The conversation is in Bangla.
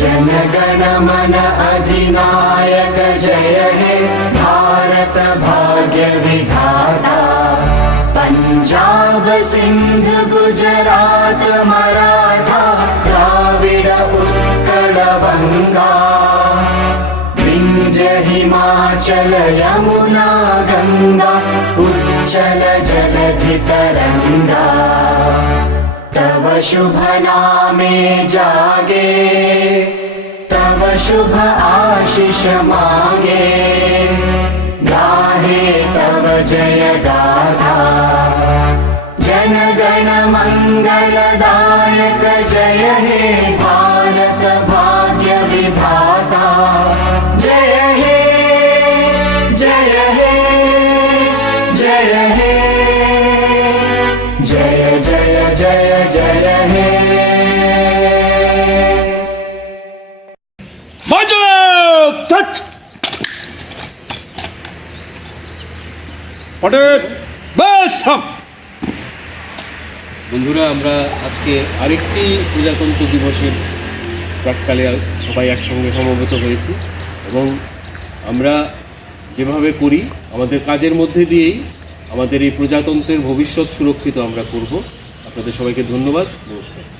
जनगण मन अधिनायक जय हे भारत भाग्य विधाता। पंजाब सिंध गुजरात मराठा द्राविड उत्कल बंगा। विंध्य हिमाचल यमुना गंगा उच्चल जलधि तरंगा। तव शुभ नामे जागे तव शुभ आशीष मांगे। गाहे तव जय गाथा जनगण मंगलदायक जय हे भारत भाग्य विधाता। जय हे जय हे जय हे जय जय जय जय हे। বন্ধুরা, আমরা আজকে আরেকটি প্রজাতন্ত্র দিবসের প্রাক্কালে সবাই একসঙ্গে সমবেত হয়েছি এবং আমরা যেভাবে করি আমাদের কাজের মধ্যে দিয়েই আমাদের এই প্রজাতন্ত্রের ভবিষ্যৎ সুরক্ষিত আমরা করব। আপনাদের সবাইকে ধন্যবাদ, নমস্কার।